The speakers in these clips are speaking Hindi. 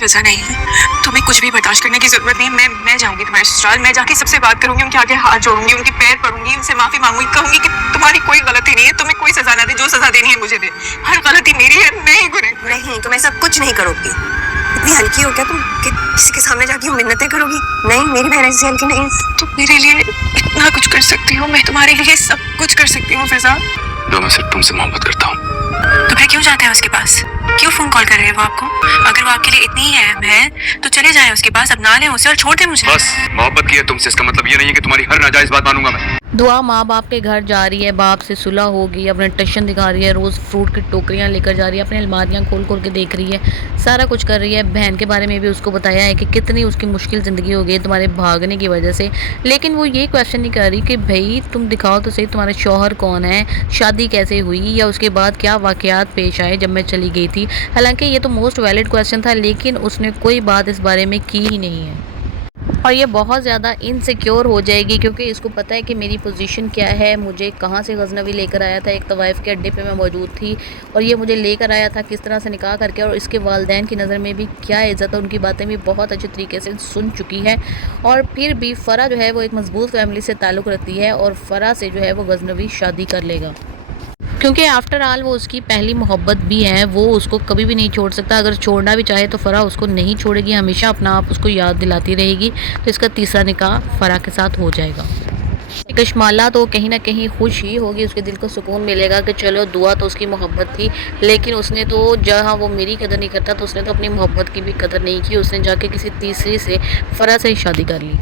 वजह नहीं है, तुम्हें कुछ भी बर्दाश्त करने की जरूरत नहीं है। मैं जाऊंगी तुम्हारे ससुराल, मैं जाके सबसे बात करूंगी, उनके आगे हाथ जोड़ूंगी, उनके पैर पड़ूंगी, उनसे माफी मांगूंगी, कहूंगी कि तुम्हारी कोई गलती नहीं है, तुम्हें कोई सजा ना दे, जो सजा देनी है मुझे दे, हर गलती मेरी है, मैं ही गुनहगार। नहीं, तुम ऐसा कुछ नहीं करोगी। इतनी हल्की हो क्या तुम कि किसी के सामने जाके मिन्नतें करोगी? नहीं, मेरी बहन ऐसी हल्की नहीं। तुम मेरे लिए इतना कुछ कर सकती हो, मैं तुम्हारे लिए सब कुछ कर सकती हूँ फिजा। मैं सिर्फ तुमसे मोहब्बत करता हूँ। तो फिर क्यों जाते हैं उसके पास? क्यों फोन कॉल कर रहे हैं वो आपको? अगर वो आपके लिए इतनी ही अहम है तो चले जाएं उसके पास, अपना लें उसे और छोड़ दें मुझे। बस मोहब्बत की है तुमसे, इसका मतलब ये नहीं है कि तुम्हारी हर नाजायज बात मानूंगा मैं। दुआ माँ बाप के घर जा रही है, बाप से सुलह होगी, अपने टशन दिखा रही है, रोज़ फ्रूट की टोकरियाँ लेकर जा रही है, अपनी अलमारियाँ खोल खोल के देख रही है, सारा कुछ कर रही है। बहन के बारे में भी उसको बताया है कि कितनी उसकी मुश्किल ज़िंदगी हो गई तुम्हारे भागने की वजह से, लेकिन वो ये क्वेश्चन नहीं कर रही कि भाई तुम दिखाओ तो सही तुम्हारे शौहर कौन है, शादी कैसे हुई, या उसके बाद क्या वाक़यात पेश आए जब मैं चली गई थी। हालांकि ये तो मोस्ट वैलिड क्वेश्चन था, लेकिन उसने कोई बात इस बारे में की ही नहीं है और ये बहुत ज़्यादा इनसिक्योर हो जाएगी क्योंकि इसको पता है कि मेरी पोजीशन क्या है, मुझे कहाँ से गजनवी लेकर आया था। एक तवाइफ के अड्डे पे मैं मौजूद थी और ये मुझे लेकर आया था किस तरह से निकाह करके, और इसके वालिदैन की नज़र में भी क्या इज़्ज़त है, उनकी बातें भी बहुत अच्छे तरीके से सुन चुकी है। और फिर भी फ़रा जो है वो एक मजबूत फैमिली से ताल्लुक़ रखती है और फ़रा से जो है वो गजनवी शादी कर लेगा क्योंकि आफ्टर ऑल वो उसकी पहली मोहब्बत भी है, वो उसको कभी भी नहीं छोड़ सकता। अगर छोड़ना भी चाहे तो फ़रा उसको नहीं छोड़ेगी, हमेशा अपना आप उसको याद दिलाती रहेगी। तो इसका तीसरा निकाह फ़रा के साथ हो जाएगा। कशमाला तो कहीं ना कहीं खुश ही होगी, उसके दिल को सुकून मिलेगा कि चलो दुआ तो उसकी मोहब्बत थी, लेकिन उसने तो जहाँ वो मेरी कदर नहीं करता तो उसने तो अपनी मोहब्बत की भी कदर नहीं की, उसने जाके किसी तीसरी से फ़रा से ही शादी कर ली।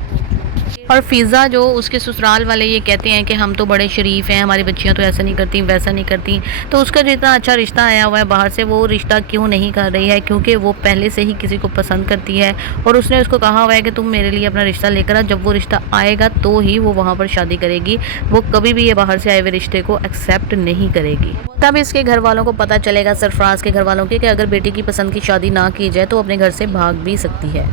और फ़िज़ा जो उसके ससुराल वाले ये कहते हैं कि हम तो बड़े शरीफ हैं, हमारी बच्चियां तो ऐसा नहीं करती वैसा नहीं करती, तो उसका जितना अच्छा रिश्ता आया हुआ है बाहर से वो रिश्ता क्यों नहीं कर रही है? क्योंकि वो पहले से ही किसी को पसंद करती है और उसने उसको कहा हुआ है कि तुम मेरे लिए अपना रिश्ता लेकर आ, जब वो रिश्ता आएगा तो ही वो वहाँ पर शादी करेगी, वो कभी भी ये बाहर से आए हुए रिश्ते को एक्सेप्ट नहीं करेगी। तब इसके घर वालों को पता चलेगा, सरफराज के घर वालों के, कि अगर बेटी की पसंद की शादी ना की जाए तो अपने घर से भाग भी सकती है।